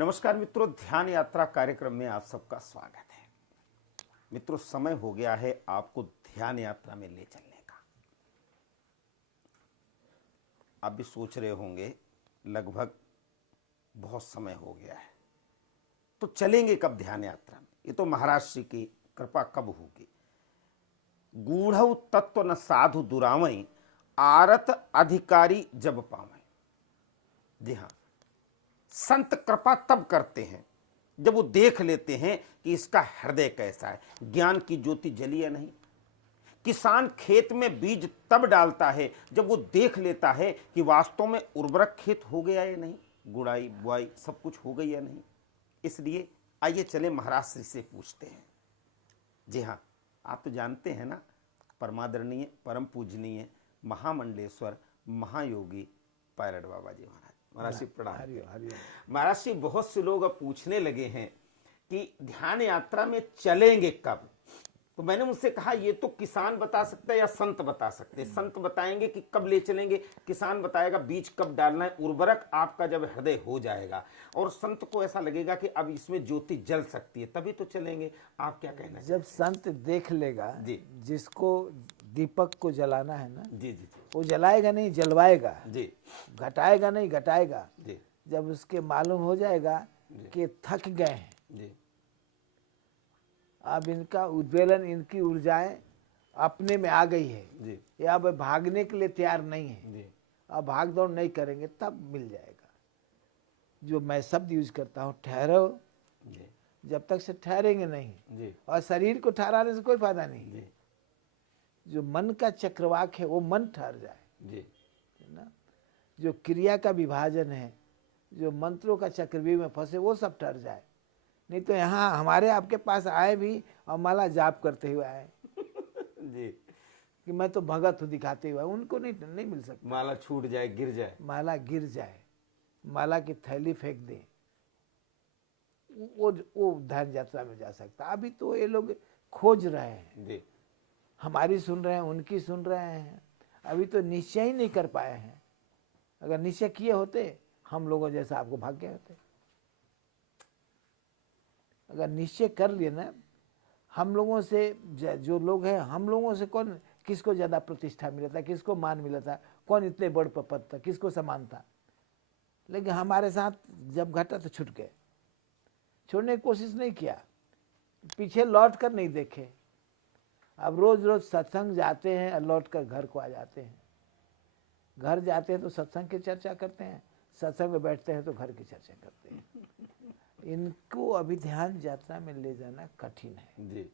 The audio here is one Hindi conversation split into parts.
नमस्कार मित्रों, ध्यान यात्रा कार्यक्रम में आप सबका स्वागत है। मित्रों, समय हो गया है आपको ध्यान यात्रा में ले चलने का। आप भी सोच रहे होंगे लगभग बहुत समय हो गया है, तो चलेंगे कब ध्यान यात्रा में? ये तो महाराज श्री की कृपा कब होगी। गूढ़ तत्व न साधु दुरावई, आरत अधिकारी जब पावई। जी हाँ, संत कृपा तब करते हैं जब वो देख लेते हैं कि इसका हृदय कैसा है, ज्ञान की ज्योति जली है नहीं। किसान खेत में बीज तब डालता है जब वो देख लेता है कि वास्तव में उर्वरक खेत हो गया है नहीं, गुड़ाई बुआई सब कुछ हो गई है नहीं। इसलिए आइए चले महाराज श्री से पूछते हैं। जी हाँ, आप तो जानते हैं ना, परमादरणीय परम पूजनीय महामंडलेश्वर महायोगी पायलट बाबा जी महाराज। महाराज श्री प्रणाम। महाराज श्री, बहुत से लोग अब पूछने लगे हैं कि ध्यान यात्रा में चलेंगे कब। तो मैंने उनसे कहा ये तो किसान बता सकता है या संत बता सकते हैं। संत बताएंगे कि कब ले चलेंगे, किसान बताएगा बीज कब डालना है, उर्वरक आपका जब हृदय हो जाएगा, और संत को ऐसा लगेगा कि अब इसमें ज्योति जल सकती है, तभी तो चलेंगे। आप क्या कहना? जब संत देख लेगा जी, जिसको दीपक को जलाना है ना, जी जी वो जलाएगा नहीं, जलवाएगा जी, घटाएगा नहीं, घटाएगा। जी जब उसके मालूम हो जाएगा कि थक गए हैं, जी, अब इनका उद्वेलन, इनकी ऊर्जाएं अपने में आ गई है, जी ये अब भागने के लिए तैयार नहीं है, जी, अब भाग दौड़ नहीं करेंगे, तब मिल जाएगा। जो मैं शब्द यूज करता हूँ, ठहरो, जी जब तक से ठहरेंगे नहीं, जी, और शरीर को ठहराने से कोई फायदा नहीं। जी जो मन का चक्रवाक है वो मन ठहर जाए, जी, है ना। जो क्रिया का विभाजन है, जो मंत्रों का चक्रव्यूह में फंसे, वो सब ठहर जाए। नहीं तो यहाँ हमारे आपके पास आए भी और माला जाप करते हुए आए जी, कि मैं तो भगत हूँ दिखाते हुए, उनको नहीं मिल सकता। माला छूट जाए, गिर जाए, माला गिर जाए, माला की थैली फेंक दे, वो ध्यान यात्रा में जा सकता। अभी तो ये लोग खोज रहे हैं, जी, हमारी सुन रहे हैं, उनकी सुन रहे हैं, अभी तो निश्चय ही नहीं कर पाए हैं। अगर निश्चय किए होते, हम लोगों जैसा आपको भाग्य होते। अगर निश्चय कर लिए ना, हम लोगों से जो लोग हैं, हम लोगों से कौन, किसको ज्यादा प्रतिष्ठा मिला था, किसको मान मिला था, कौन इतने बड़ पद था, किसको समान था। लेकिन हमारे साथ जब घटा तो छूट गए, छोड़ने की कोशिश नहीं किया, पीछे लौट कर नहीं देखे। अब रोज रोज सत्संग जाते हैं और लौट कर घर को आ जाते हैं। घर जाते हैं तो सत्संग की चर्चा करते हैं, सत्संग में बैठते हैं तो घर की चर्चा करते हैं। इनको अभी ध्यान यात्रा में ले जाना कठिन है। जी,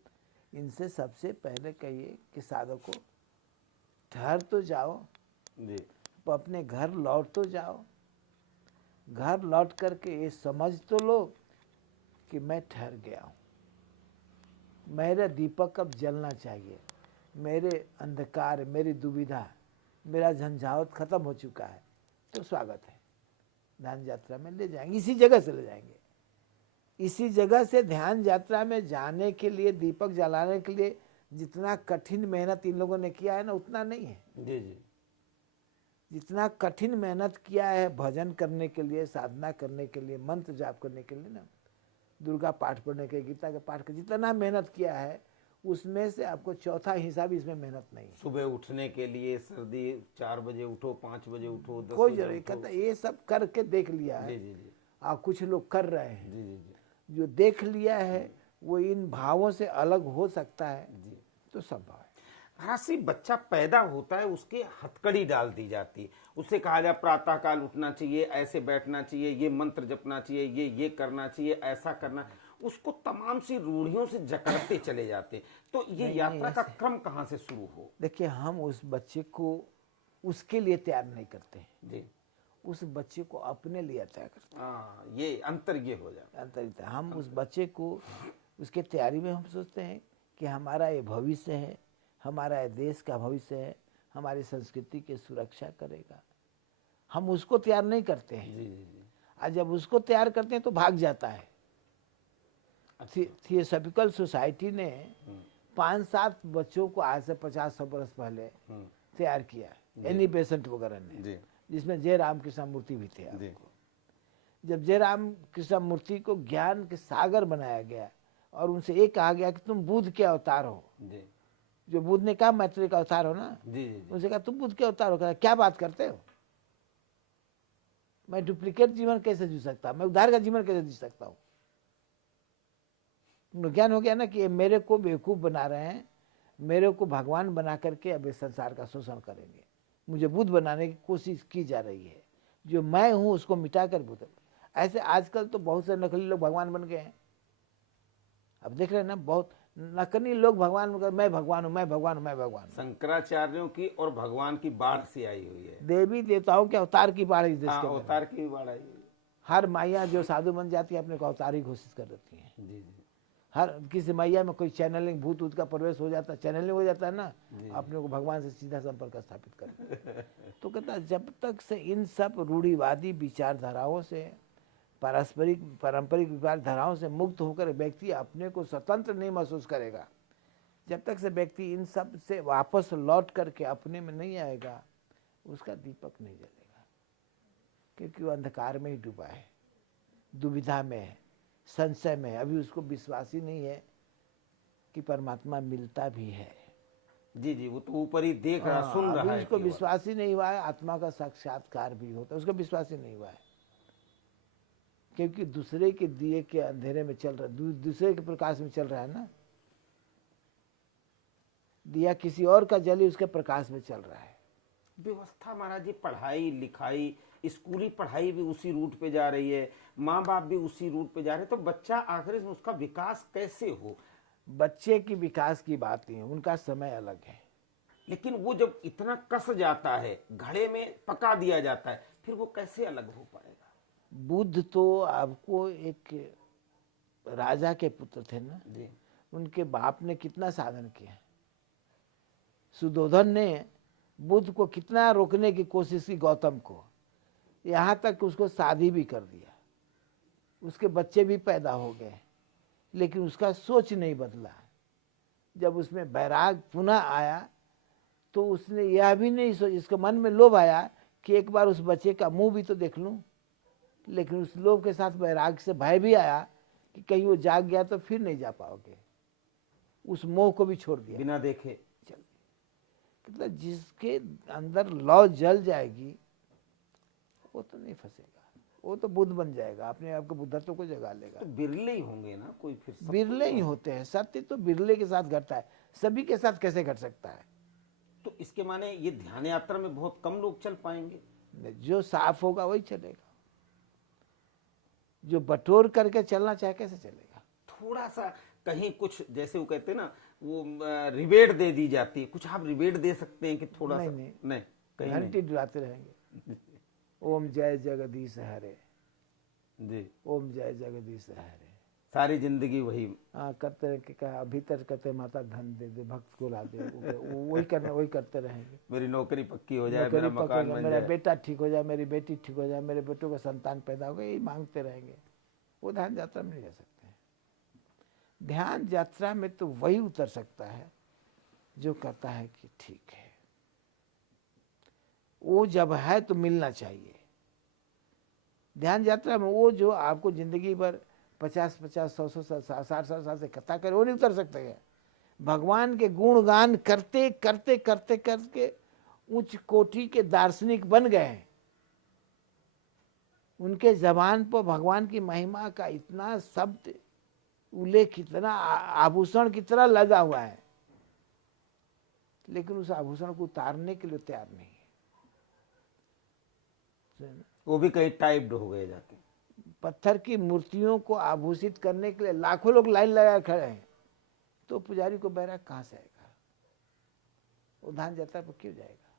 इनसे सबसे पहले कहिए कि साधक को ठहर तो जाओ, जी, अपने घर लौट तो जाओ। घर लौट करके ये समझ तो लो कि मैं ठहर गया हूँ, मेरा दीपक अब जलना चाहिए, मेरे अंधकार, मेरी दुविधा, मेरा झंझावत खत्म हो चुका है। तो स्वागत है, ध्यान यात्रा में ले जाएंगे, इसी जगह से ले जाएंगे। इसी जगह से ध्यान यात्रा में जाने के लिए, दीपक जलाने के लिए जितना कठिन मेहनत इन लोगों ने किया है ना, उतना नहीं है। जी जी, जितना कठिन मेहनत किया है भजन करने के लिए, साधना करने के लिए, मंत्र जाप करने के लिए ना, दुर्गा पाठ पढ़ने के, गीता के पाठ के, जितना मेहनत किया है उसमें से आपको चौथा हिस्सा भी इसमें मेहनत नहीं है। सुबह उठने के लिए सर्दी 4 बजे उठो, 5 बजे उठो, 10 कोई बजे जरूरत उठो। कहता ये सब करके देख लिया है। जी जी जी, और कुछ लोग कर रहे हैं। जी जी जी, जो देख लिया है वो इन भावों से अलग हो सकता है, जी। तो संभव है। महाराज श्री, बच्चा पैदा होता है, उसके हथकड़ी डाल दी जाती है, उससे कहा जाए प्रातः काल उठना चाहिए, ऐसे बैठना चाहिए, ये मंत्र जपना चाहिए, ये करना चाहिए, ऐसा करना, उसको तमाम सी रूढ़ियों से जकड़ते चले जाते। तो ये यात्रा का क्रम कहाँ से शुरू हो? देखिए, हम उस बच्चे को उसके लिए तैयार नहीं करते हैं जी, उस बच्चे को अपने लिए तैयार करते हाँ, ये अंतर ये हो जाता हैं। अंतरित हम उस बच्चे को उसके तैयारी में हम सोचते हैं कि हमारा ये भविष्य है, हमारा ये देश का भविष्य है, हमारी संस्कृति की सुरक्षा करेगा। हम उसको तैयार नहीं करते हैं। जी जी जी, और जब उसको तैयार करते हैं तो भाग जाता है। थियोसॉफिकल सोसाइटी ने 5-7 बच्चों को आज से 50-100 बरस पहले तैयार किया, एनी बेसेंट वगैरह ने, जी जिसमें जय राम कृष्ण मूर्ति भी थे। जी, जब जयराम कृष्ण मूर्ति को ज्ञान के सागर बनाया गया और उनसे ये कहा गया कि तुम बुद्ध के अवतार हो, जी जो बुद्ध ने कहा मैत्री का अवतार हो ना, जी जी जी। उनसे कहा तुम बुद्ध के अवतार हो, कहा क्या बात करते हो, मैं डुप्लीकेट जीवन कैसे जी सकता, मैं उधार का जीवन कैसे जी सकता हूँ। ज्ञान हो गया ना कि ये मेरे को बेवकूफ़ बना रहे हैं, मेरे को भगवान बना करके अब इस संसार का शोषण करेंगे, मुझे बुद्ध बनाने की कोशिश की जा रही है, जो मैं हूँ उसको मिटाकर बुद्ध। ऐसे आजकल तो बहुत से नकली लोग भगवान बन गए हैं। अब देख रहे हैं ना, बहुत नकली लोग भगवान बनकर मैं भगवान हूँ, मैं भगवान हूँ, मैं भगवान हूँ। शंकराचार्यों की और भगवान की बाढ़ सी आई हुई है। देवी देवताओं के अवतार की बाढ़ इस देश हाँ, के अंदर अवतार की भी बाढ़ आई हुई है। हर मैया जो साधु बन जाती है अपने को अवतार ही घोषित कर देती है। जी जी हर किसी मैया में कोई चैनलिंग भूत ऊत का प्रवेश हो जाता है, चैनलिंग हो जाता है ना, अपने को भगवान से सीधा संपर्क स्थापित कर। तो कहता है जब तक से इन सब रूढ़िवादी विचारधाराओं से, पारंपरिक विचारधाराओं से मुक्त होकर व्यक्ति अपने को स्वतंत्र नहीं महसूस करेगा, जब तक से व्यक्ति इन सब से वापस लौट करके अपने में नहीं आएगा, उसका दीपक नहीं जलेगा, क्योंकि वो अंधकार में ही डूबा है, दुविधा में है, संशय में है। अभी उसको विश्वास ही नहीं है कि परमात्मा मिलता भी है। जी जी, वो तो ऊपर ही देख रहा, सुन रहा अभी है उसको केवल। विश्वास ही नहीं हुआ है आत्मा का साक्षात्कार भी होता है, उसको विश्वास ही नहीं हुआ है, क्योंकि दूसरे के दिए के अंधेरे में चल रहा है, दूसरे के प्रकाश में चल रहा है ना, दिया किसी और का जली उसके प्रकाश में चल रहा है। व्यवस्था महाराज जी, पढ़ाई लिखाई, स्कूली पढ़ाई भी उसी रूट पे जा रही है, माँ बाप भी उसी रूट पे जा रहे हैं, तो बच्चा आखिर में उसका विकास कैसे हो। बच्चे की विकास की बात नहीं है, उनका समय अलग है। लेकिन वो जब इतना कस जाता है, घड़े में पका दिया जाता है, फिर वो कैसे अलग हो पाएगा। बुद्ध तो आपको एक राजा के पुत्र थे ना जी उनके बाप ने कितना साधन किया, सुधोधन ने बुद्ध को कितना रोकने की कोशिश की, गौतम को, यहाँ तक उसको शादी भी कर दिया, उसके बच्चे भी पैदा हो गए, लेकिन उसका सोच नहीं बदला। जब उसमें वैराग पुनः आया तो उसने यह भी नहीं सोच, इसके मन में लोभ आया कि एक बार उस बच्चे का मुंह भी तो देख लूं, लेकिन उस लोभ के साथ वैराग से भय भी आया कि कहीं वो जाग गया तो फिर नहीं जा पाओगे, उस मोह को भी छोड़ दिया, बिना देखे चल। मतलब जिसके अंदर लौ जल जाएगी वो तो नहीं फंसेगा, वो तो बुद्ध बन जाएगा, अपने आप को बुद्धत्व को जगा लेगा। तो बिरले ही होंगे ना, कोई फिर सब बिरले ही होते हैं, सत्य तो बिरले के साथ घटता है, सभी के साथ कैसे घट सकता है। तो इसके माने ये ध्यान यात्रा में बहुत कम लोग चल पाएंगे। जो साफ होगा वही चलेगा, जो बटोर करके चलना चाहे कैसे चलेगा। थोड़ा सा कहीं कुछ, जैसे वो कहते हैं ना, वो रिबेट दे दी जाती है, कुछ आप रिबेट दे सकते हैं कि थोड़ा नहीं, सा नहीं, नहीं, कहीं घंटी डुलाते रहेंगे, ओम जय जगदीश हरे, जी, ओम जय जगदीश हरे, सारी जिंदगी वही। हाँ करते रहे, कहा भीतर करते माता धन दे दे, भक्त को ला दे, वही करना, वही करते रहेंगे। मेरी नौकरी पक्की हो जाए, नौकरी मेरा पकड़ मकान जाए, बन मेरा जाए। बेटा ठीक हो जाए, मेरी बेटी ठीक हो जाए, मेरे बेटों का संतान पैदा हो गया, यही मांगते रहेंगे। वो ध्यान यात्रा में नहीं जा सकते। ध्यान यात्रा में तो वही उतर सकता है जो कहता है कि ठीक है, वो जब है तो मिलना चाहिए। ध्यान यात्रा में वो जो आपको जिंदगी भर 50-50, 100-100 साल, 60-60 साल से कथा करे, वो नहीं उतर सकते हैं। भगवान के गुणगान करते करते करते करके उच्च कोटि के दार्शनिक बन गए हैं। उनके जबान पर भगवान की महिमा का इतना शब्द उल्लेख, इतना आभूषण की तरह लगा हुआ है, लेकिन उस आभूषण को उतारने के लिए तैयार नहीं है। वो भी कहीं टाइप्ड हो गए जाके। पत्थर की मूर्तियों को आभूषित करने के लिए लाखों लोग लाइन लगा खड़े हैं, तो पुजारी को बैराग कहां से आएगा, वो ध्यान यात्रा पर क्यों जाएगा।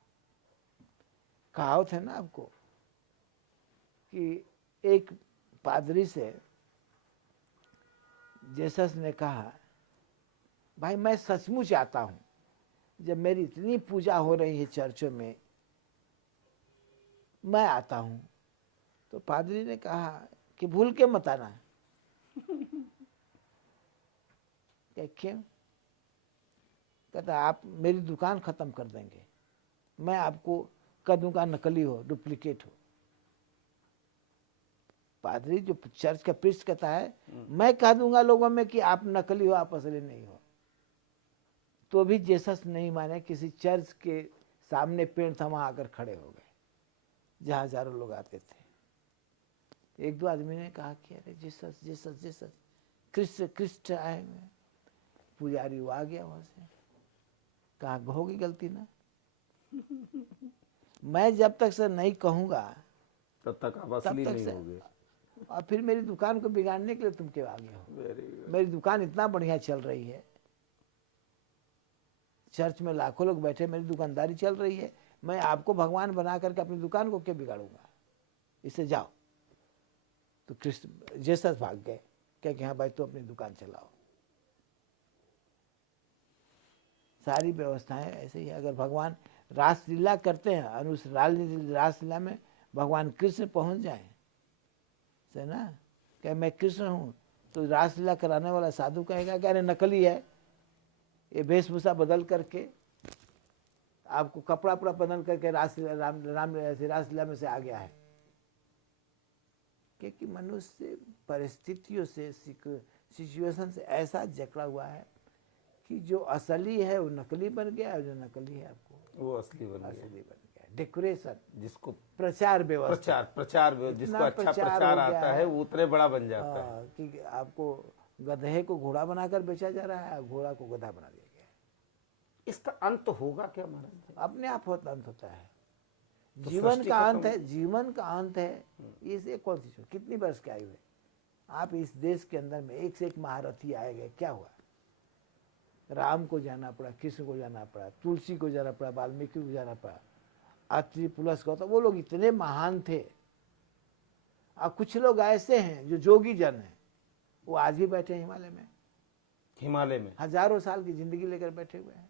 कहावत है ना आपको कि एक पादरी से जेसस ने कहा, भाई मैं सचमुच आता हूं, जब मेरी इतनी पूजा हो रही है चर्चों में, मैं आता हूं। तो पादरी ने कहा कि भूल के मत आना। क्यों? कहता आप मेरी दुकान खत्म कर देंगे, मैं आपको कर दूंगा नकली हो, डुप्लीकेट हो। पादरी जो चर्च का प्रीस्ट कहता है मैं कह दूंगा लोगों में कि आप नकली हो, आप असली नहीं हो, तो भी जीसस नहीं माने। किसी चर्च के सामने पेड़ था, वहां आकर खड़े हो गए जहां हजारों लोग आते थे। एक दो आदमी ने कहा कि अरे Jesus Jesus Jesus, Christ Christ आए हुए। पुजारी वो आ गया वहां से, कहा होगी गलती ना, मैं जब तक से नहीं कहूंगा तब तक आप असली नहीं होगे, और फिर मेरी दुकान को बिगाड़ने के लिए तुम क्यों आ गए हो? मेरी दुकान इतना बढ़िया चल रही है, चर्च में लाखों लोग बैठे, मेरी दुकानदारी चल रही है, मैं आपको भगवान बना करके अपनी दुकान को क्यों बिगाड़ूंगा? इससे जाओ। तो कृष्ण जीसस भाग गए, क्या कि हाँ भाई तू अपनी दुकान चलाओ। सारी व्यवस्थाएं ऐसे ही। अगर भगवान रासलीला करते हैं और उस रासलीला में भगवान कृष्ण पहुंच जाए, है ना, क्या मैं कृष्ण हूं, तो रासलीला कराने वाला साधु कहेगा कि अरे नकली है, ये वेशभूषा बदल करके आपको कपड़ा उपड़ा बदल करके रासलीला में से आ गया है। क्योंकि मनुष्य परिस्थितियों से, सिचुएशन से ऐसा जकड़ा हुआ है कि जो असली है वो नकली बन गया, और जो नकली है आपको वो असली बन गया। डेकोरेशन, जिसको प्रचार व्यवस्था, प्रचार जिसको अच्छा प्रचार आता है वो उतने बड़ा बन जाता है कि आपको गधे को घोड़ा बनाकर बेचा जा रहा है, घोड़ा को गधा बना दिया गया है। इसका अंत होगा क्या महाराज? अपने आप अंत होता है, तो जीवन का अंत है, जीवन का अंत है। इसे कौन सी, कितनी वर्ष के आयु है आप? इस देश के अंदर में एक से एक महारथी आए गए, क्या हुआ? राम को जाना पड़ा, कृष्ण को जाना पड़ा, तुलसी को जाना पड़ा, वाल्मीकि को जाना पड़ा, अत्रि पुलस गौतम, वो लोग इतने महान थे। और कुछ लोग ऐसे हैं जो जोगी जन हैं, वो आज भी बैठे हैं हिमालय में, हजारों साल की जिंदगी लेकर बैठे हुए हैं,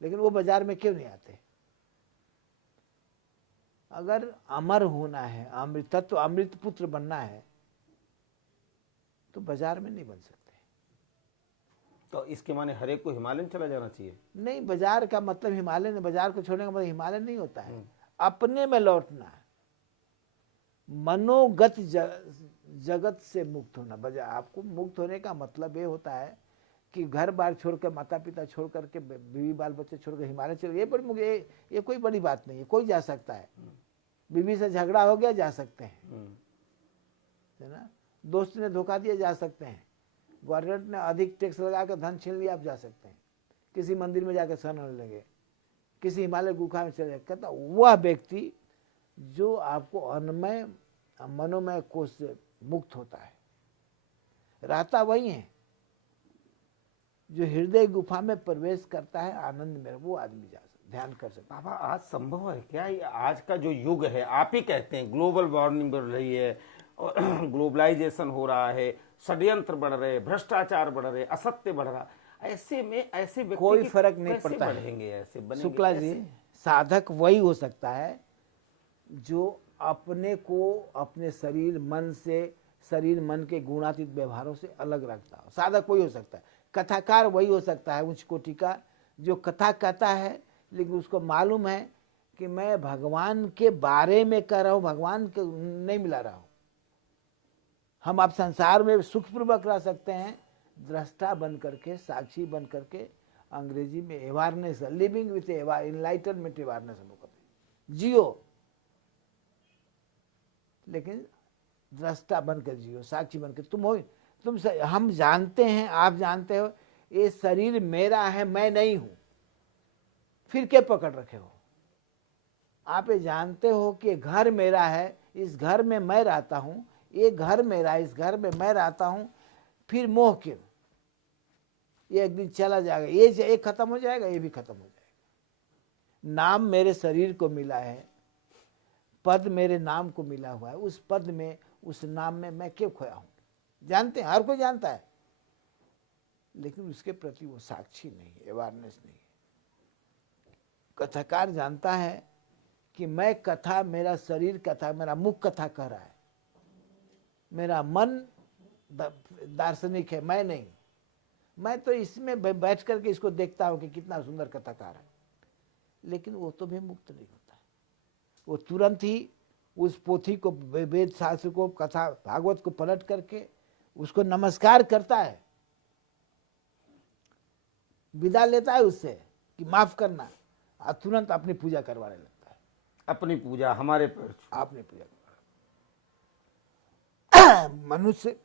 लेकिन वो बाजार में क्यों नहीं आते? अगर अमर होना है, अमृतत्व, अमृत पुत्र बनना है, तो बाजार में नहीं बन सकते। तो इसके माने हर एक को हिमालय में चला जाना चाहिए? नहीं, बाजार का मतलब हिमालय ने, बाजार को छोड़ने का मतलब हिमालय नहीं होता है, अपने में लौटना है, मनोगत जगत से मुक्त होना। बाजार, आपको मुक्त होने का मतलब ये होता है कि घर बार छोड़कर, माता पिता छोड़ करके, बीवी बाल बच्चे छोड़कर हिमालय चले, ये बड़ी मुझे ये कोई बड़ी बात नहीं है, कोई जा सकता है। बीवी से झगड़ा हो गया, जा सकते हैं, है ना, दोस्त ने धोखा दिया, जा सकते हैं, गवर्नमेंट ने अधिक टैक्स लगाकर धन छीन लिया, आप जा सकते हैं, किसी मंदिर में जाकर शरण लगे, किसी हिमालय गुफा में चले। कहता वह व्यक्ति जो आपको अन्नमय मनोमय कोष से मुक्त होता है, रहता वही है जो हृदय गुफा में प्रवेश करता है आनंद में, वो आदमी जा सकता, ध्यान कर सकता। बाबा आज संभव है क्या? आज का जो युग है, आप ही कहते हैं ग्लोबल वार्मिंग बढ़ रही है, और ग्लोबलाइजेशन हो रहा है, षड्यंत्र बढ़ रहे, भ्रष्टाचार बढ़ रहे, असत्य बढ़ रहा, ऐसे में ऐसे व्यक्ति कोई फर्क नहीं कैसे पड़ता बढ़ेंगे, ऐसे बनेंगे? शुक्ला जी, साधक वही हो सकता है जो अपने को अपने शरीर मन से, शरीर मन के गुणातीत व्यवहारों से अलग रखता हो, साधक वही हो सकता है। कथाकार वही हो सकता है उच्च कोटि का, जो कथा कहता है लेकिन उसको मालूम है कि मैं भगवान के बारे में कह रहा हूं, भगवान के नहीं मिला रहा हूं। हम आप संसार में सुखपूर्वक रह सकते हैं, दृष्टा बन करके, साक्षी बन करके, अंग्रेजी में awareness, living with enlightenment awareness हम लोग कहते हैं, जियो, लेकिन दृष्टा बनकर जियो, साक्षी बनकर तुम हो। हम जानते हैं, आप जानते हो, ये शरीर मेरा है, मैं नहीं हूं, फिर क्या पकड़ रखे हो? आप ये जानते हो कि घर मेरा है, इस घर में मैं रहता हूं, ये घर मेरा, इस घर में मैं रहता हूं, फिर मोह क्यों? ये एक दिन चला जाएगा, ये खत्म हो जाएगा, ये भी खत्म हो जाएगा। नाम मेरे शरीर को मिला है, पद मेरे नाम को मिला हुआ है, उस पद में, उस नाम में मैं क्यों खोया हूं? जानते हैं, हर कोई जानता है, लेकिन उसके प्रति वो साक्षी नहीं, अवेयरनेस नहीं है। कथाकार जानता है कि मैं कथा, मेरा शरीर कथा, मेरा मुख कथा कह रहा है, मेरा मन दार्शनिक है, मैं नहीं। मैं तो इसमें बैठ करके इसको देखता हूं कि कितना सुंदर कथाकार है, लेकिन वो तो भी मुक्त नहीं होता। वो तुरंत ही उस पोथी को, वेद शास्त्र को, कथा भागवत को पलट करके उसको नमस्कार करता है, विदा लेता है उससे कि माफ करना, और तुरंत अपनी पूजा करवाने लगता है। अपनी पूजा, हमारे पैर छू। आपने पूजा करवा। मनुष्य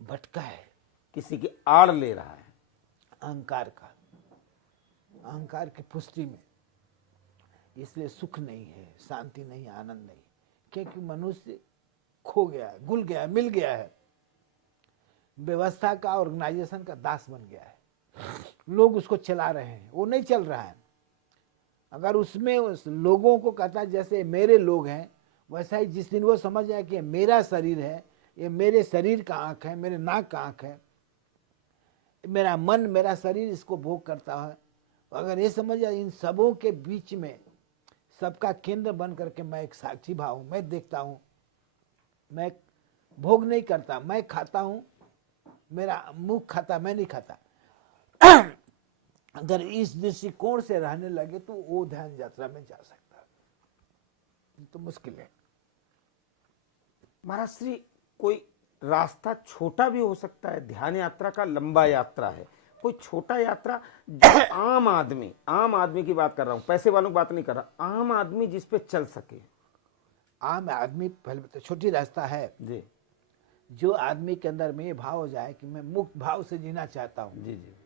भटका है किसी की आड़ ले रहा है अहंकार का, अहंकार की पुष्टि में, इसलिए सुख नहीं है, शांति नहीं, आनंद नहीं, क्योंकि मनुष्य खो गया है, गुल गया है, मिल गया है, व्यवस्था का, ऑर्गेनाइजेशन का दास बन गया है। लोग उसको चला रहे हैं, वो नहीं चल रहा है। अगर उसमें उस लोगों को कहता है जैसे मेरे लोग हैं, वैसा ही जिस दिन वो समझ जाए कि मेरा शरीर है, ये मेरे शरीर का आंख है, मेरे नाक का आंख है, मेरा मन, मेरा शरीर इसको भोग करता है, अगर ये समझ जाए इन सबों के बीच में सबका केंद्र बन करके मैं एक साक्षी भाव हूं, मैं देखता हूं, मैं भोग नहीं करता, मैं खाता हूं, मेरा मुख खाता, मैं नहीं खाता। अगर इस दृष्टिकोण से रहने लगे तो वो ध्यान यात्रा में जा सकता है, तो मुश्किल है। महाराज श्री, कोई रास्ता छोटा भी हो सकता है, ध्यान यात्रा का लंबा यात्रा है, कोई छोटा यात्रा जो आम आदमी की बात कर रहा हूं, पैसे वालों की बात नहीं कर रहा, आम आदमी जिस पे चल सके। आम आदमी पहले तो छोटी रास्ता है जी जो आदमी के अंदर में ये भाव हो जाए कि मैं मुक्त भाव से जीना चाहता हूँ, जी जी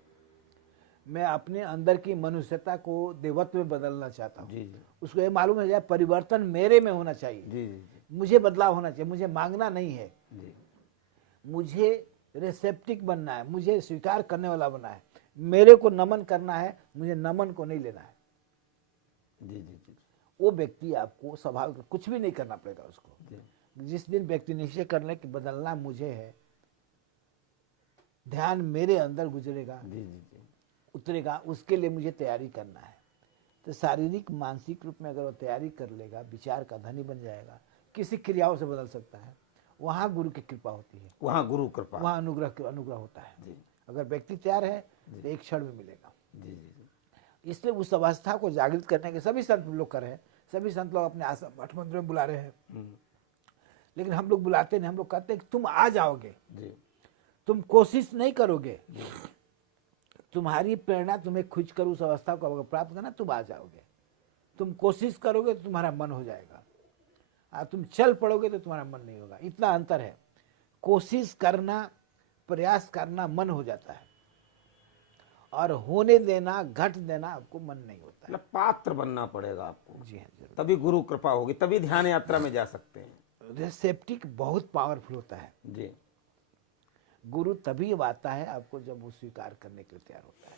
मैं अपने अंदर की मनुष्यता को देवत्व में बदलना चाहता हूँ। जी जी उसको ये मालूम हो जाए परिवर्तन मेरे में होना चाहिए, जी जी मुझे बदलाव होना चाहिए, मुझे मांगना नहीं है, जी मुझे रिसेप्टिक बनना है, मुझे स्वीकार करने वाला बनना है, मेरे को नमन करना है, मुझे नमन को नहीं लेना है। जी जी जी वो व्यक्ति आपको स्वाभाविक कुछ भी नहीं करना पड़ेगा उसको। जी जिस दिन व्यक्ति निश्चय कर ले कि बदलना मुझे है, ध्यान मेरे अंदर गुजरेगा, जी जी जी उतरेगा, उसके लिए मुझे तैयारी करना है, तो शारीरिक मानसिक रूप में अगर वो तैयारी कर लेगा, विचार का धनी बन जाएगा, किसी क्रियाओं से बदल सकता है। वहाँ गुरु की कृपा होती है, वहाँ गुरु कृपा। वहाँ अनुग्रह होता है। जी अगर व्यक्ति तैयार है तो एक क्षण में मिलेगा। जी जी जी इसलिए उस अवस्था को जागृत करने के सभी संत लोग कर रहे हैं, सभी संत लोग अपने आश्रम मठ मंदिर में बुला रहे हैं, लेकिन हम लोग बुलाते नहीं, हम लोग कहते हैं कि तुम आ जाओगे, जी तुम कोशिश नहीं करोगे, तुम्हारी प्रेरणा तुम्हें खींच कर उस अवस्था को अगर प्राप्त करना, तुम आ जाओगे। तुम कोशिश करोगे तो तुम्हारा मन हो जाएगा, और तुम चल पड़ोगे तो तुम्हारा मन नहीं होगा। इतना अंतर है। कोशिश करना, प्रयास करना मन हो जाता है, और होने देना, घट देना आपको मन नहीं होता है। मतलब पात्र बनना पड़ेगा आपको। जी हाँ, जरूर। तभी गुरु कृपा होगी, तभी ध्यान यात्रा में जा सकते हैं। रिसेप्टिक बहुत पावरफुल होता है। जी गुरु तभी आता है आपको जब वो स्वीकार करने के लिए तैयार होता है।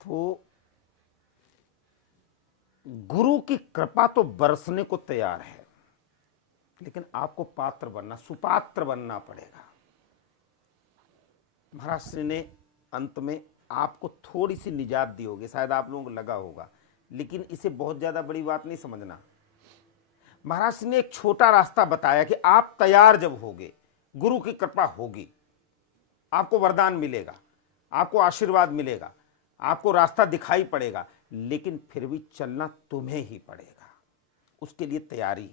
तो गुरु की कृपा तो बरसने को तैयार है, लेकिन आपको पात्र बनना, सुपात्र बनना पड़ेगा। महाराज श्री ने अंत में आपको थोड़ी सी निजात दी होगी, शायद आप लोगों को लगा होगा, लेकिन इसे बहुत ज्यादा बड़ी बात नहीं समझना। महाराज श्री ने एक छोटा रास्ता बताया कि आप तैयार जब होगे, गुरु की कृपा होगी, आपको वरदान मिलेगा, आपको आशीर्वाद मिलेगा, आपको रास्ता दिखाई पड़ेगा, लेकिन फिर भी चलना तुम्हें ही पड़ेगा। उसके लिए तैयारी,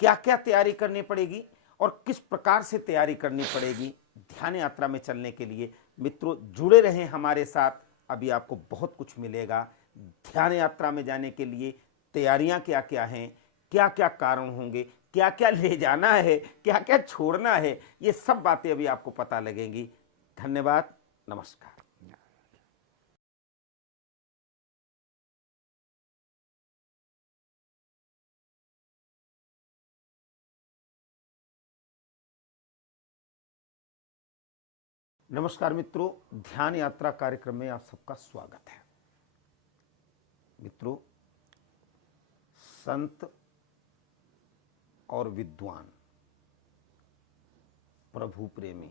क्या क्या तैयारी करनी पड़ेगी और किस प्रकार से तैयारी करनी पड़ेगी ध्यान यात्रा में चलने के लिए, मित्रों जुड़े रहें हमारे साथ। अभी आपको बहुत कुछ मिलेगा। ध्यान यात्रा में जाने के लिए तैयारियां क्या क्या हैं, क्या क्या कारण होंगे, क्या क्या ले जाना है, क्या क्या छोड़ना है, ये सब बातें अभी आपको पता लगेंगी। धन्यवाद, नमस्कार। नमस्कार मित्रों, ध्यान यात्रा कार्यक्रम में आप सबका स्वागत है। मित्रों, संत और विद्वान, प्रभु प्रेमी,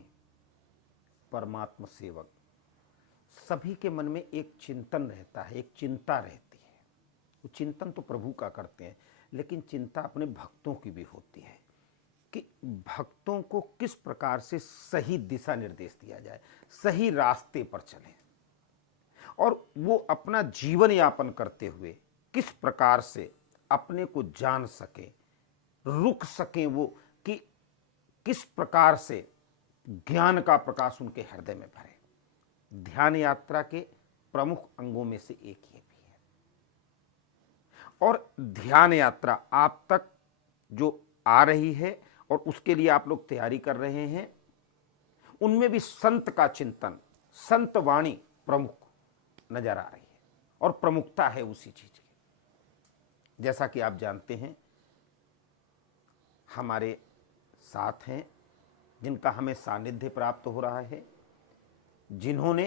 परमात्मा सेवक, सभी के मन में एक चिंतन रहता है, एक चिंता रहती है। वो चिंतन तो प्रभु का करते हैं, लेकिन चिंता अपने भक्तों की भी होती है कि भक्तों को किस प्रकार से सही दिशा निर्देश दिया जाए, सही रास्ते पर चलें, और वो अपना जीवन यापन करते हुए किस प्रकार से अपने को जान सके, रुक सकें वो कि किस प्रकार से ज्ञान का प्रकाश उनके हृदय में भरे। ध्यान यात्रा के प्रमुख अंगों में से एक ये भी है। और ध्यान यात्रा आप तक जो आ रही है और उसके लिए आप लोग तैयारी कर रहे हैं, उनमें भी संत का चिंतन, संत वाणी प्रमुख नजर आ रही है और प्रमुखता है उसी चीज की। जैसा कि आप जानते हैं, हमारे साथ हैं जिनका हमें सानिध्य प्राप्त हो रहा है, जिन्होंने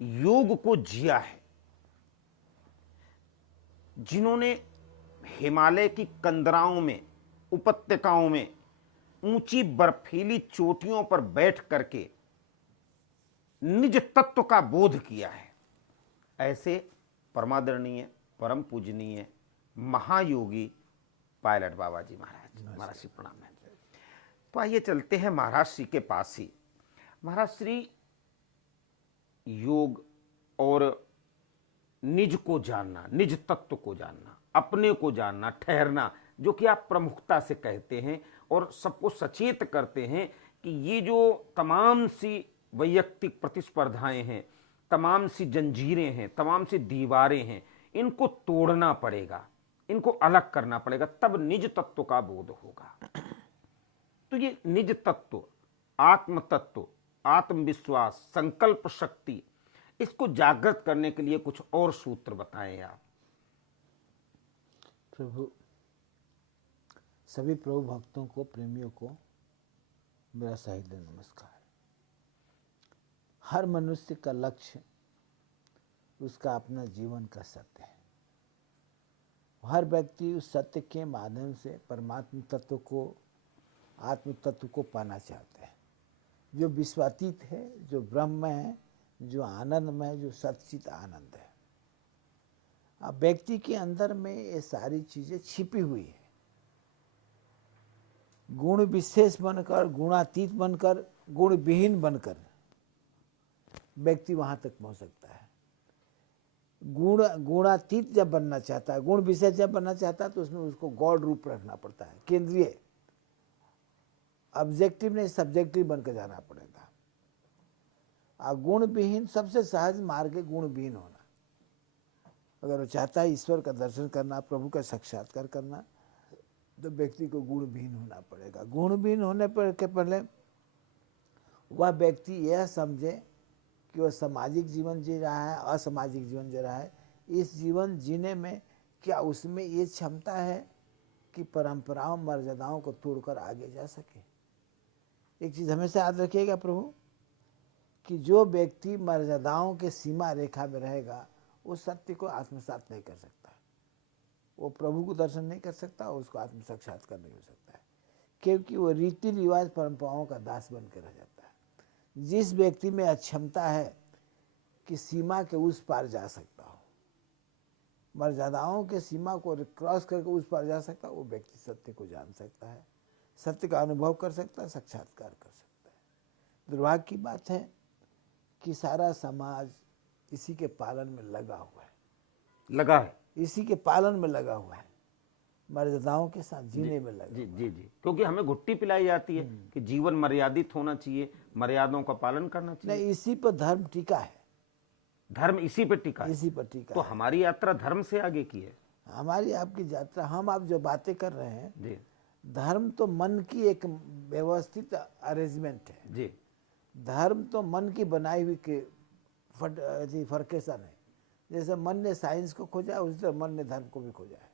योग को जिया है, जिन्होंने हिमालय की कंदराओं में, उपत्यकाओं में, ऊंची बर्फीली चोटियों पर बैठ करके निज तत्व का बोध किया है। ऐसे परमादरणीय, परम पूजनीय महायोगी पायलट बाबा जी महाराज श्री प्रणाम है। तो आइए चलते हैं महाराज श्री के पास ही। महाराज श्री, योग और निज को जानना, निज तत्व को जानना, अपने को जानना, ठहरना, जो कि आप प्रमुखता से कहते हैं और सबको सचेत करते हैं कि ये जो तमाम सी वैयक्तिक प्रतिस्पर्धाएं हैं, तमाम सी जंजीरें हैं, तमाम सी दीवारें हैं, इनको तोड़ना पड़ेगा, इनको अलग करना पड़ेगा, तब निज तत्व का बोध होगा। तो ये निज तत्व, आत्म तत्व, आत्मविश्वास, संकल्प शक्ति, इसको जागृत करने के लिए कुछ और सूत्र बताएं आप। प्रभु, सभी प्रभु भक्तों को, प्रेमियों को मेरा साहित्य नमस्कार। हर मनुष्य का लक्ष्य उसका अपना जीवन का सत्य है। हर व्यक्ति उस सत्य के माध्यम से परमात्म तत्व को, आत्म तत्व को पाना चाहते हैं, जो विश्वातीत है, जो ब्रह्म है, जो आनंदमय है, जो सच्चित आनंद है। अब व्यक्ति के अंदर में ये सारी चीजें छिपी हुई है। गुण विशेष बनकर, गुणातीत बनकर, गुण विहीन बनकर व्यक्ति वहां तक पहुंच सकता है। गुणातीत जब बनना चाहता है, गुण विशेष जब बनना चाहता है, तो उसमें उसको गॉड रूप रखना पड़ता है, केंद्रीय, ऑब्जेक्टिव नहीं सब्जेक्टिव बनकर जाना पड़ेगा। और गुण विहीन, सबसे सहज मार्ग है गुण विहीन होना। अगर वो चाहता है ईश्वर का दर्शन करना, प्रभु का साक्षात्कार करना, तो व्यक्ति को गुण विहीन होना पड़ेगा। गुण विहीन होने पर के पहले वह व्यक्ति यह समझे कि वह सामाजिक जीवन जी रहा है, असामाजिक जीवन जी रहा है। इस जीवन जीने में क्या उसमें ये क्षमता है कि परंपराओं, मर्यादाओं को तोड़कर आगे जा सके। एक चीज हमेशा याद रखिएगा प्रभु, कि जो व्यक्ति मर्यादाओं के सीमा रेखा में रहेगा, वो सत्य को आत्मसात नहीं कर सकता, वो प्रभु को दर्शन नहीं कर सकता, उसको आत्म साक्षात्कार नहीं हो सकता है, क्योंकि वो रीति रिवाज परंपराओं का दास बनकर रह जाता है। जिस व्यक्ति में अक्षमता है कि सीमा के उस पार जा सकता हो, मर्यादाओं के सीमा को क्रॉस करके उस पार जा सकता है, वो व्यक्ति सत्य को जान सकता है, सत्य का अनुभव कर सकता है, साक्षात्कार कर सकता है। दुर्भाग्य की बात है कि सारा समाज इसी के पालन में लगा हुआ है, इसी के पालन में लगा हुआ है, मर्यादाओं के साथ जीने में लगा। जी, क्योंकि हमें घुट्टी पिलाई जाती है कि जीवन मर्यादित होना चाहिए, मर्यादाओं का पालन करना चाहिए। नहीं, इसी पर धर्म टिका है, धर्म इसी पर टिका है, इसी पर टिका तो है। हमारी यात्रा धर्म से आगे की है। हमारी आपकी यात्रा, हम आप जो बातें कर रहे हैं जी, धर्म तो मन की एक व्यवस्थित अरेंजमेंट है जी, धर्म तो मन की बनाई हुई के फर्केशन है। जैसे मन ने साइंस को खोजा, उसी तरह मन ने धर्म को भी खोजा है।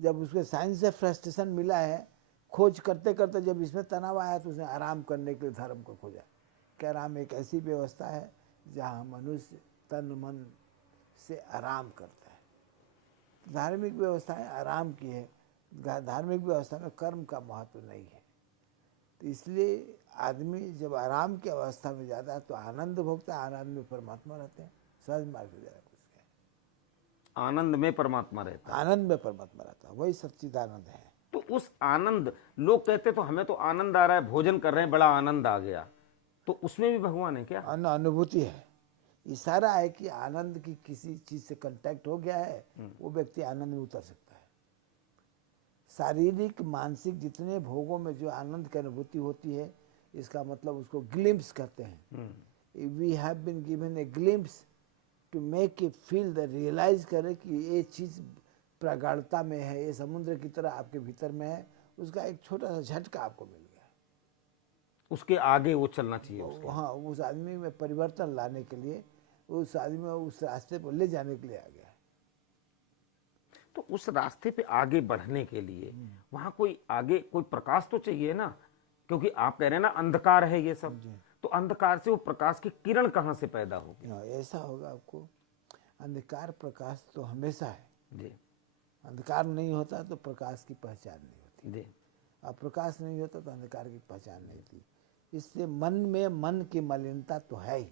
जब उसके साइंस से फ्रस्ट्रेशन मिला है, खोज करते करते जब इसमें तनाव आया, तो उसने आराम करने के लिए धर्म को खोजा। क्या आराम एक ऐसी व्यवस्था है जहाँ मनुष्य तन मन से आराम करता है। धार्मिक व्यवस्थाएं आराम की है, धार्मिक व्यवस्था में कर्म का महत्व नहीं है। तो इसलिए आदमी जब आराम की अवस्था में जाता है तो आनंद भोगता है, आनंद में परमात्मा रहते हैं। सहज मार्ग से जरा कुछ आनंद में परमात्मा रहता है, आनंद में परमात्मा रहता है, वही सच्चिदानंद है। तो उस आनंद, लोग कहते तो हमें तो आनंद आ रहा है, भोजन कर रहे हैं, बड़ा आनंद आ गया, तो उसमें भी भगवान है क्या? अनुभूति है, इशारा है कि आनंद की किसी चीज से कांटेक्ट हो गया है, वो व्यक्ति आनंद में उतर सकता है। शारीरिक मानसिक जितने भोगों में जो आनंद की अनुभूति होती है, इसका मतलब उसको ग्लिम्स कहते हैं। We have been given a glimpse to make a feel the realize करे कि ये चीज़ प्रगाढ़ता में है, ये समुद्र की तरह आपके भीतर में है, उसका एक छोटा सा झटका आपको मिल गया। उसके आगे वो चलना चाहिए उसके। हाँ, उस आदमी में परिवर्तन लाने के लिए, उस आदमी को उस रास्ते पर ले जाने के लिए आ गया। तो उस रास्ते पे आगे बढ़ने के लिए वहां कोई आगे कोई प्रकाश तो चाहिए ना, क्योंकि आप कह रहे हैं ना अंधकार है ये सब, तो अंधकार से वो प्रकाश की किरण कहाँ से पैदा होगी? ऐसा होगा आपको, अंधकार प्रकाश तो हमेशा है जी अंधकार नहीं होता तो प्रकाश की पहचान नहीं होती, जी। और प्रकाश नहीं होता तो अंधकार की पहचान नहीं होती। इसलिए मन में मन की मलिनता तो है ही।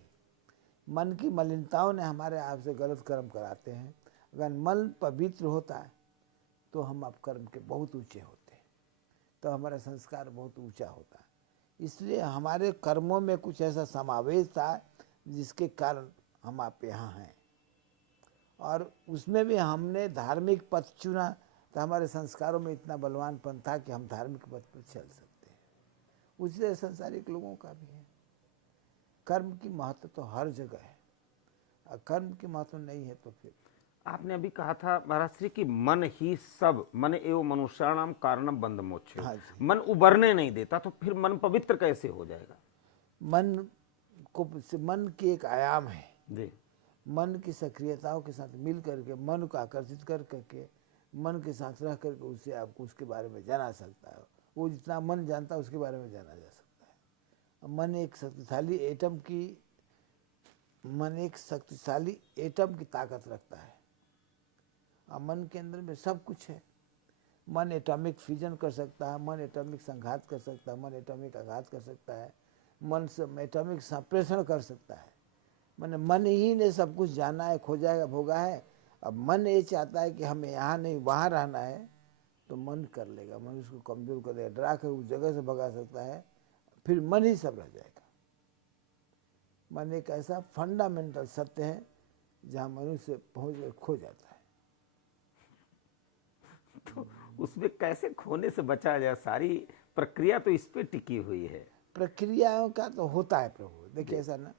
मन की मलिनताओं ने हमारे आप से गलत कर्म कराते हैं। अगर मन पवित्र होता है तो हम आप कर्म के बहुत ऊंचे होते हैं, तो हमारा संस्कार बहुत ऊंचा होता है। इसलिए हमारे कर्मों में कुछ ऐसा समावेश था जिसके कारण हम आप यहाँ हैं, और उसमें भी हमने धार्मिक पथ चुना, तो हमारे संस्कारों में इतना बलवानपन था कि हम धार्मिक पथ पर चल सकते हैं। उसी तरह संसारिक लोगों का भी है। कर्म की महत्व तो हर जगह है, और कर्म की महत्व नहीं है तो फिर। आपने अभी कहा था महाराज श्री कि मन ही सब, मन एवं मनुष्याणाम कारणम बंध मोक्ष। हाँ जी। मन उबरने नहीं देता, तो फिर मन पवित्र कैसे हो जाएगा? मन की एक आयाम है जी। मन की सक्रियताओं के साथ मिल करके, मन को आकर्षित कर करके, मन के साथ रह करके उससे आपको उसके बारे में जाना सकता है। वो जितना मन जानता है उसके बारे में जाना जा सकता है। मन एक शक्तिशाली एटम की ताकत रखता है, और मन के अंदर में सब कुछ है। मन एटॉमिक फ्यूजन कर सकता है, मन एटॉमिक संघात कर सकता है, मन एटॉमिक आघात कर सकता है, मन से एटॉमिक संप्रेषण कर सकता है। मैंने मन ही ने सब कुछ जाना है, खोजा है, भोगा है। अब मन ये चाहता है कि हमें यहाँ नहीं वहाँ रहना है, तो मन कर लेगा, मन उसको कमजोर कर देगा, डरा कर उस जगह से भगा सकता है, फिर मन ही सब रह जाएगा। मन एक ऐसा फंडामेंटल सत्य है जहाँ मनुष्य पहुँच कर खो जाता है। तो उसमें कैसे खोने से बचा जाए? सारी प्रक्रिया तो इस पे टिकी हुई है। प्रक्रियाओं का तो होता है प्रभु, देखिए ऐसा ना,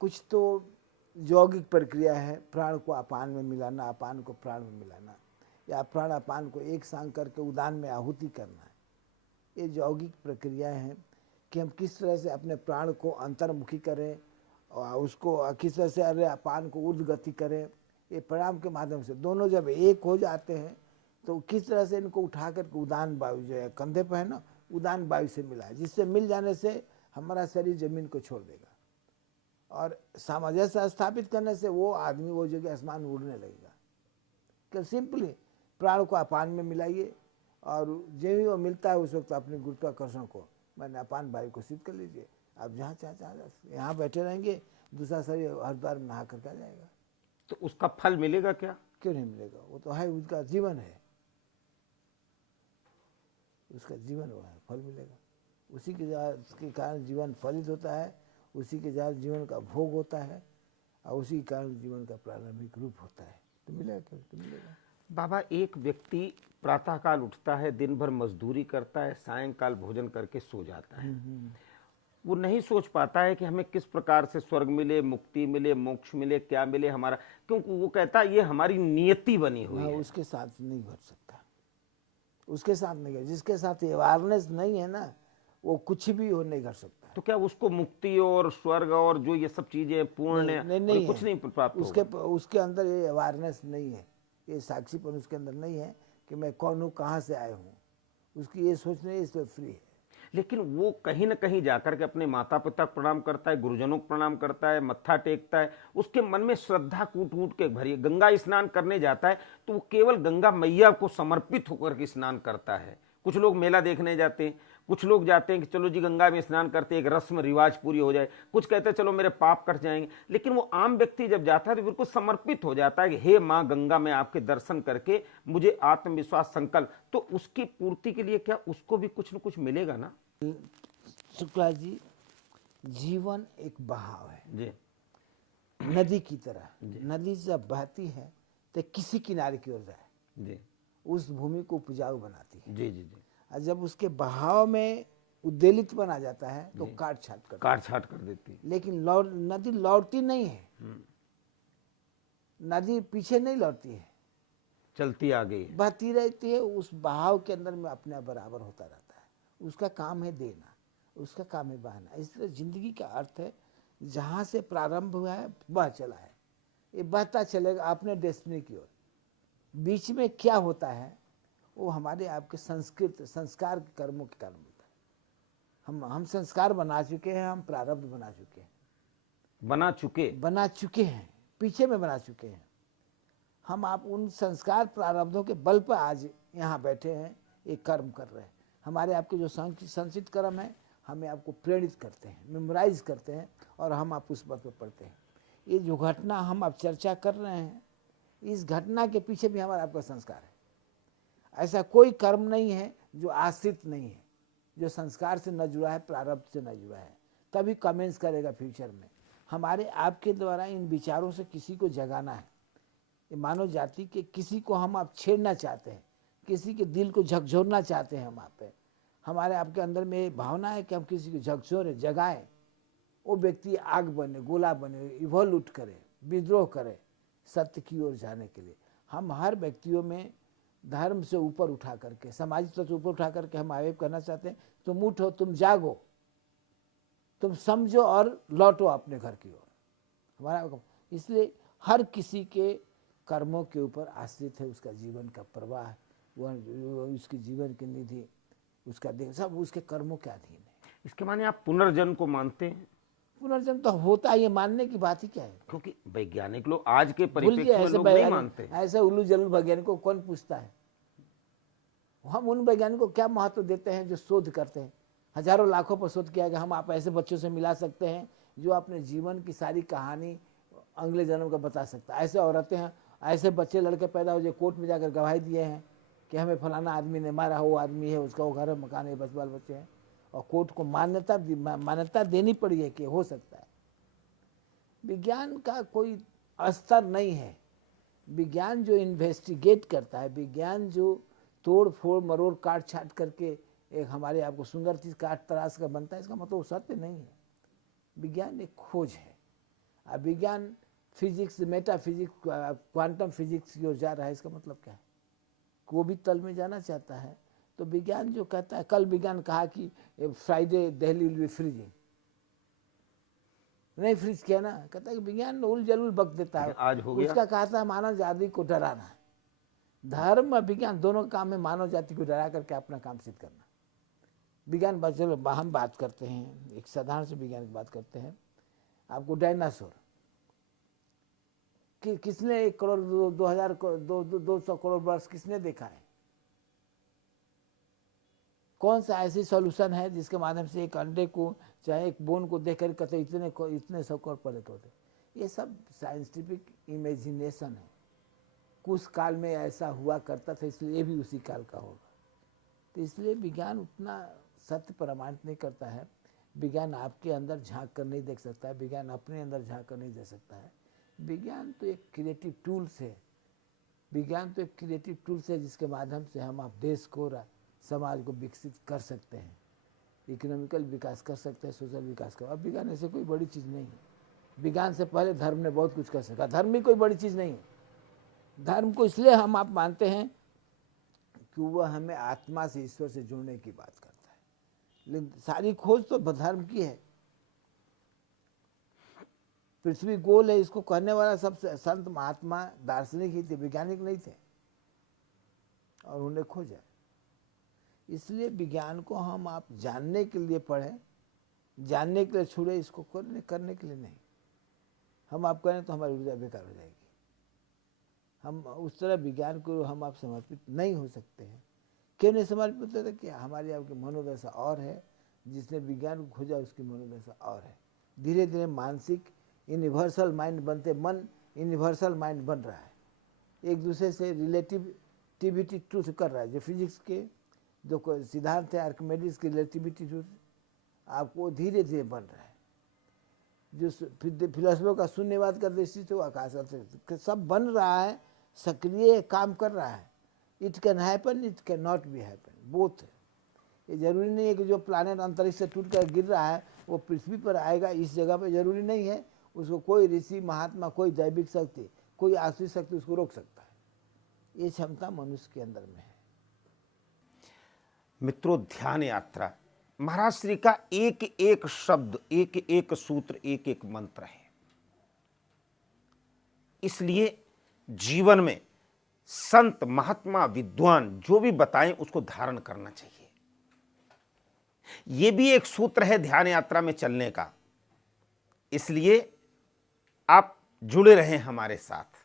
कुछ तो यौगिक प्रक्रिया है, प्राण को अपान में मिलाना, अपान को प्राण में मिलाना, या प्राण अपान को एक संग करके उदान में आहुति करना है। ये यौगिक प्रक्रियाएं हैं कि हम किस तरह से अपने प्राण को अंतर्मुखी करें और उसको किस तरह से अरे अपान को ऊर्ध्व गति करें। ये प्राणायाम के माध्यम से दोनों जब एक हो जाते हैं तो किस तरह से इनको उठा करके उदान वायु जो है कंधे पर है ना, उदान वायु से मिला है, जिससे मिल जाने से हमारा शरीर जमीन को छोड़ देगा, और सामंजस्य स्थापित करने से वो आदमी वो जगह आसमान में उड़ने लगेगा। कि सिंपली प्राण को अपान में मिलाइए, और जब भी वो मिलता है उस वक्त अपने गुरुत्वाकर्षण को मैंने अपान वायु को सिद्ध कर लीजिए। आप जहाँ चाहे यहाँ बैठे रहेंगे, दूसरा शरीर हरिद्वार में नहा करके आ जाएगा। तो उसका फल मिलेगा क्या? क्यों नहीं मिलेगा? वो तो है, उसका जीवन है, उसका जीवन वो है, फल मिलेगा। उसी के कारण जीवन फलित होता है, उसी के कारण जीवन का भोग होता है, और उसी के कारण जीवन का प्रारंभिक रूप होता है। तो मिलेगा क्यों? तो मिलेगा। बाबा, एक व्यक्ति प्रातःकाल उठता है, दिन भर मजदूरी करता है, सायंकाल भोजन करके सो जाता है। वो नहीं सोच पाता है कि हमें किस प्रकार से स्वर्ग मिले, मुक्ति मिले, मोक्ष मिले, क्या मिले हमारा, क्योंकि वो कहता है ये हमारी नियति बनी हुई है। उसके साथ नहीं घट सकता, उसके साथ नहीं। जिसके साथ अवेयरनेस नहीं है ना, वो कुछ भी हो नहीं कर सकता। तो क्या उसको मुक्ति और स्वर्ग और जो ये सब चीजें पूर्ण नहीं कुछ नहीं प्राप्त होगा? उसके अंदर ये अवेयरनेस नहीं है, ये साक्षीपन उसके अंदर नहीं है कि मैं कौन हूँ, कहाँ से आया हूँ। उसकी ये सोच नहीं, इसलिए फ्री है। लेकिन वो कहीं न कहीं जाकर के अपने माता पिता को प्रणाम करता है, गुरुजनों को प्रणाम करता है, मत्था टेकता है, उसके मन में श्रद्धा कूट कूट के भरी है। गंगा स्नान करने जाता है तो वो केवल गंगा मैया को समर्पित होकर के स्नान करता है। कुछ लोग मेला देखने जाते हैं, कुछ लोग जाते हैं कि चलो जी गंगा में स्नान करते हैं, एक रस्म रिवाज पूरी हो जाए, कुछ कहते हैं चलो मेरे पाप कट जाएंगे। लेकिन वो आम व्यक्ति जब जाता है तो बिल्कुल समर्पित हो जाता है कि हे माँ गंगा, में आपके दर्शन करके मुझे आत्मविश्वास संकल्प, तो उसकी पूर्ति के लिए क्या उसको भी कुछ न कुछ मिलेगा ना? शुक्ला जी, जीवन एक बहाव है जी, नदी की तरह। नदी जब बहती है तो किसी किनारे की ओर जाए, जी, उस भूमि को उपजाऊ बनाती है। जी जी जी। और जब उसके बहाव में उद्वेलित बना जाता है तो काट छाट कर देती है। लेकिन नदी लौटती नहीं है, नदी पीछे नहीं लौटती है, चलती आ गई है, बहती रहती है, उस बहाव के अंदर में अपने बराबर होता रहता है। उसका काम है देना, उसका काम है बहाना। इसलिए जिंदगी का अर्थ है जहाँ से प्रारंभ हुआ है बह चला है, ये बहता चलेगा अपने डेस्टिनी की ओर। बीच में क्या होता है वो हमारे आपके संस्कार के कर्मों के कारण होता है। हम संस्कार बना चुके हैं, हम प्रारब्ध बना चुके हैं, बना चुके पीछे में बना चुके हैं। हम आप उन संस्कार प्रारब्धों के बल पर आज यहाँ बैठे हैं, एक कर्म कर रहे हैं। हमारे आपके जो संचित कर्म है हमें आपको प्रेरित करते हैं, मेमोराइज करते हैं और हम आप उस बात पर पढ़ते हैं। ये जो घटना हम आप चर्चा कर रहे हैं, इस घटना के पीछे भी हमारा आपका संस्कार है। ऐसा कोई कर्म नहीं है जो आश्रित नहीं है, जो संस्कार से न जुड़ा है, प्रारब्ध से न जुड़ा है, तभी कमेंस करेगा फ्यूचर में। हमारे आपके द्वारा इन विचारों से किसी को जगाना है। ये मानव जाति के किसी को हम आप छेड़ना चाहते हैं, किसी के दिल को झकझोरना चाहते हैं हम आप पे। हमारे आपके अंदर में ये भावना है कि हम किसी को झकझोरे, जगाएं, वो व्यक्ति आग बने, गोला बने, इवोल्यूट करे, विद्रोह करे सत्य की ओर जाने के लिए। हम हर व्यक्तियों में धर्म से ऊपर उठा करके, सामाजिक तत्व से ऊपर उठा करके हम आगे करना चाहते हैं। तुम उठो, तुम जागो, तुम समझो और लौटो अपने घर की ओर। हमारा इसलिए हर किसी के कर्मों के ऊपर आश्रित है उसका जीवन का प्रवाह, वह उसकी जीवन की निधि, उसका देह सब उसके कर्मों के अधीन है। इसके माने आप पुनर्जन्म को मानते हैं? पुनर्जन्म तो होता है, ये मानने की बात ही क्या है। क्योंकि वैज्ञानिक लोग आज के परिप्रेक्ष्य में लोग नहीं मानते। ऐसे उल्लू जल्लू वैज्ञानिकों को कौन पूछता है। हम उन वैज्ञानिकों को क्या महत्व देते हैं जो शोध करते हैं, हजारों लाखों पर शोध किया गया। हम आप ऐसे बच्चों से मिला सकते हैं जो अपने जीवन की सारी कहानी अगले जन्म का बता सकता है। ऐसे औरतें हैं, ऐसे बच्चे लड़के पैदा हो जो कोर्ट में जाकर गवाही दिए हैं कि हमें फलाना आदमी ने मारा, वो आदमी है, उसका वो घर है, मकान है, बस बाल बच्चे हैं, और कोर्ट को मान्यता देनी पड़ी है कि हो सकता है। विज्ञान का कोई स्तर नहीं है। विज्ञान जो इन्वेस्टिगेट करता है, विज्ञान जो तोड़ फोड़ मरोड़ काट छाट करके एक हमारे आपको सुंदर चीज काट तराश का बनता है, इसका मतलब सत्य नहीं है। विज्ञान एक खोज है। अब विज्ञान फिजिक्स, मेटाफिजिक्स, क्वांटम फिजिक्स की ओर जा रहा है, इसका मतलब क्या है? वो भी तल में जाना चाहता है। तो विज्ञान जो कहता है, कल विज्ञान कहा कि Friday Delhi will be freezing, नहीं फ्रीज किया ना, कहता है कि विज्ञान उल जलूल बक देता है। आज हो गया। उसका कहा था मानव जाति को डराना है। धर्म और विज्ञान दोनों काम में मानव जाति को डरा करके अपना काम सिद्ध करना। विज्ञान चलो हम बात करते हैं, एक साधारण से विज्ञान की बात करते हैं। आपको डायनासोर किसने 1 करोड़ 200 करोड़ वर्ष किसने देखा है? कौन सा ऐसी सॉल्यूशन है जिसके माध्यम से एक अंडे को चाहे एक बोन को देख कर कहते इतने 100 करोड़ पहले होते? ये सब साइंटिफिक इमेजिनेशन है। कुछ काल में ऐसा हुआ करता था, इसलिए भी उसी काल का होगा। तो इसलिए विज्ञान उतना सत्य प्रमाणित नहीं करता है। विज्ञान आपके अंदर झांक कर नहीं देख सकता है, विज्ञान अपने अंदर झांक कर नहीं दे सकता है। विज्ञान तो एक क्रिएटिव टूल्स है। विज्ञान तो एक क्रिएटिव टूल्स है जिसके माध्यम से हम आप देश को, समाज को विकसित कर सकते हैं, इकोनॉमिकल विकास कर सकते हैं, सोशल विकास कर। अब विज्ञान ऐसे कोई बड़ी चीज़ नहीं है। विज्ञान से पहले धर्म ने बहुत कुछ कर सका। धर्म भी कोई बड़ी चीज़ नहीं है। धर्म को इसलिए हम आप मानते हैं कि वह हमें आत्मा से, ईश्वर से जुड़ने की बात करता है। लेकिन सारी खोज तो धर्म की है। पृथ्वी गोल है, इसको कहने वाला सब संत महात्मा दार्शनिक ही थे, वैज्ञानिक नहीं थे, और उन्हें खोजा। इसलिए विज्ञान को हम आप जानने के लिए पढ़ें, जानने के लिए छुड़े, इसको करने के लिए नहीं। हम आप करें तो हमारी ऊर्जा बेकार हो जाएगी। हम उस तरह विज्ञान को हम आप समर्पित नहीं हो सकते हैं। क्यों नहीं समर्पित होते? कि हमारी आपकी मनोदशा और है, जिसने विज्ञान को खोजा उसकी मनोदशा और है। धीरे धीरे मानसिक यूनिवर्सल माइंड बनते, मन यूनिवर्सल माइंड बन रहा है, एक दूसरे से रिलेटिविटी ट्रूथ कर रहा है। जो फिजिक्स के जो सिद्धांत है, आर्किमिडीज की रिलेटिविटी ट्रूथ, आपको धीरे धीरे बन रहा है। जो फिलोसफर का शून्यवाद का दृष्टि से आकाश सब बन रहा है, सक्रिय काम कर रहा है। It can happen, it can not be happen, both है। ये जरूरी नहीं है कि जो प्लानेट अंतरिक्ष से टूट कर गिर रहा है वो पृथ्वी पर आएगा इस जगह पर, जरूरी नहीं है। उसको कोई ऋषि महात्मा, कोई दैविक शक्ति, कोई आसुरी शक्ति उसको रोक सकता है। ये क्षमता मनुष्य के अंदर में है। मित्रों, ध्यान यात्रा महाराज श्री का एक एक शब्द, एक एक सूत्र, एक एक मंत्र है। इसलिए जीवन में संत, महात्मा, विद्वान जो भी बताएं उसको धारण करना चाहिए। यह भी एक सूत्र है ध्यान यात्रा में चलने का। इसलिए आप जुड़े रहें हमारे साथ।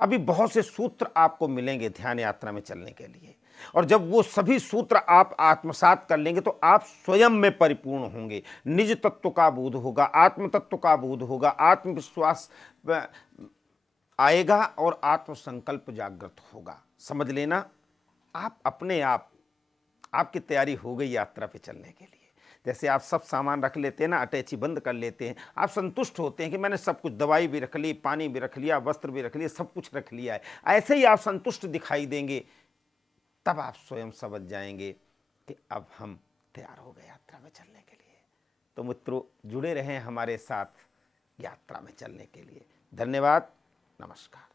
अभी बहुत से सूत्र आपको मिलेंगे ध्यान यात्रा में चलने के लिए, और जब वो सभी सूत्र आप आत्मसात कर लेंगे तो आप स्वयं में परिपूर्ण होंगे। निज तत्व का बोध होगा, आत्म तत्व का बोध होगा, आत्मविश्वास आएगा और आत्मसंकल्प जागृत होगा। समझ लेना, आप अपने आप, आपकी तैयारी हो गई यात्रा पे चलने के लिए। जैसे आप सब सामान रख लेते हैं ना, अटैची बंद कर लेते हैं, आप संतुष्ट होते हैं कि मैंने सब कुछ, दवाई भी रख ली, पानी भी रख लिया, वस्त्र भी रख लिया, सब कुछ रख लिया है। ऐसे ही आप संतुष्ट दिखाई देंगे, तब आप स्वयं समझ जाएंगे कि अब हम तैयार हो गए यात्रा में चलने के लिए। तो मित्रों, जुड़े रहें हमारे साथ यात्रा में चलने के लिए। धन्यवाद, नमस्कार।